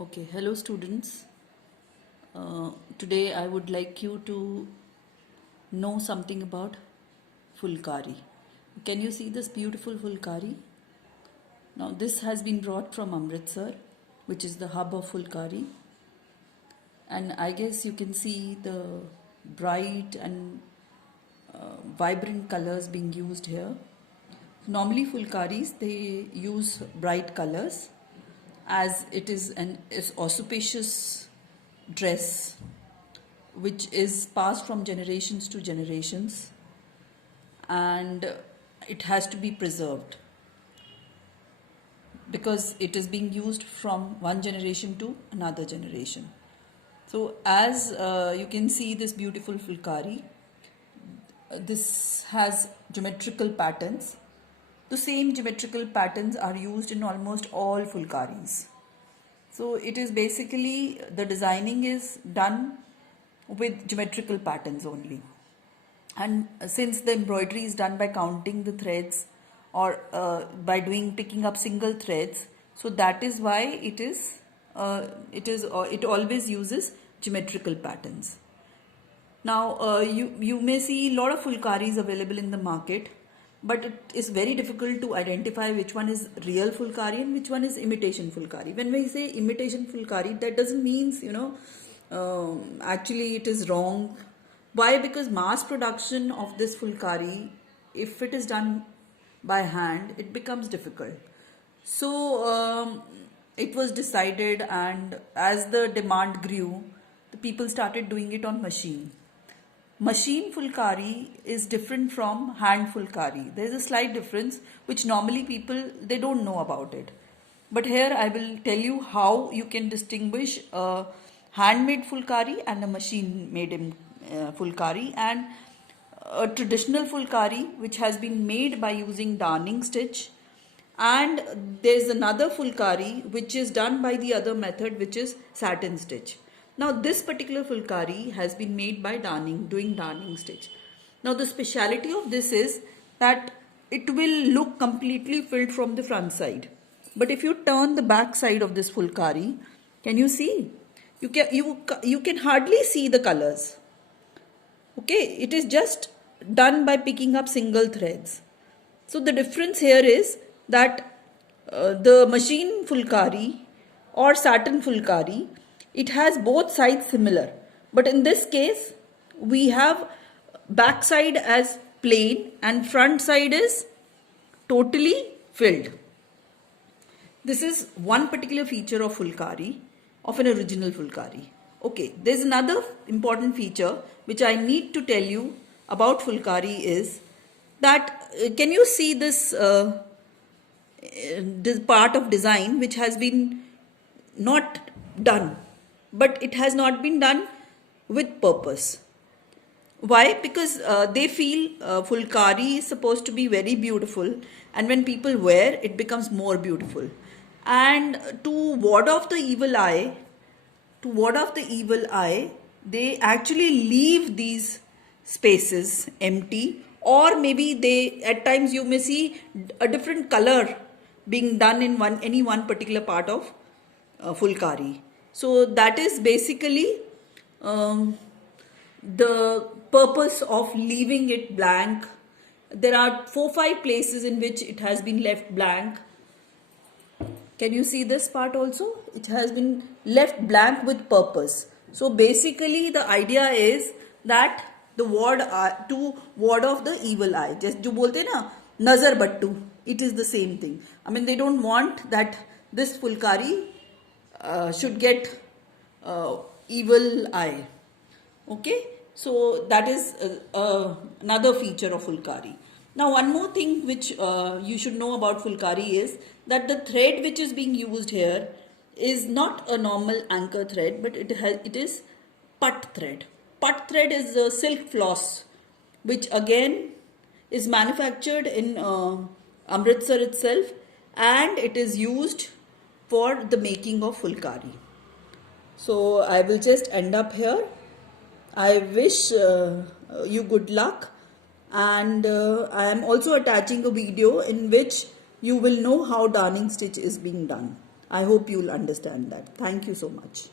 Okay, hello students. Today I would like you to know something about Fulkari. Can you see this beautiful Fulkari? Now this has been brought from Amritsar, which is the hub of Fulkari. And I guess you can see the bright and vibrant colors being used here. Normally Fulkaris, they use bright colors as it is an auspicious dress which is passed from generations to generations, and it has to be preserved because it is being used from one generation to another generation. So as you can see this beautiful Fulkari, this has geometrical patterns. The same geometrical patterns are used in almost all Fulkaris. So it is basically, the designing is done with geometrical patterns only. And since the embroidery is done by counting the threads or by picking up single threads, so that is why it always uses geometrical patterns. Now you may see a lot of Fulkaris available in the market, but it is very difficult to identify which one is real Fulkari and which one is imitation Fulkari. When we say imitation Fulkari, that doesn't mean actually it is wrong. Why? Because mass production of this Fulkari, if it is done by hand, it becomes difficult. So it was decided, and as the demand grew, the people started doing it on machine. Machine Fulkari is different from hand Fulkari. There is a slight difference which normally people, they don't know about it. But here I will tell you how you can distinguish a handmade Fulkari and a machine made Fulkari, and a traditional Fulkari which has been made by using darning stitch, and there is another Fulkari which is done by the other method, which is satin stitch. Now this particular Fulkari has been made by doing darning stitch. Now the speciality of this is that it will look completely filled from the front side. But if you turn the back side of this Fulkari, can you see? You can hardly see the colors. Okay, it is just done by picking up single threads. So the difference here is that the machine Fulkari or satin Fulkari, it has both sides similar, but in this case we have back side as plain and front side is totally filled. This is one particular feature of Fulkari, of an original Fulkari. Okay, there's another important feature which I need to tell you about Fulkari is that can you see this part of design which has been not done, but it has not been done with purpose. Why? Because they feel Fulkari is supposed to be very beautiful, and when people wear it becomes more beautiful. And to ward off the evil eye, they actually leave these spaces empty, or maybe they, at times you may see a different color being done in any one particular part of Fulkari. So that is basically the purpose of leaving it blank. There are 4-5 places in which it has been left blank. Can you see this part also? It has been left blank with purpose. So basically the idea is that to ward off the evil eye. Just जो बोलते ना nazar battu, it is the same thing. I mean, they don't want that this Fulkari should get evil eye. Okay, so that is another feature of Fulkari. Now one more thing which you should know about Fulkari is that the thread which is being used here is not a normal anchor thread, but it is Pat thread. Pat thread is a silk floss which again is manufactured in Amritsar itself, and it is used for the making of Fulkari. So I will just end up here. I wish you good luck, and I am also attaching a video in which you will know how darning stitch is being done. I hope you'll understand that. Thank you so much.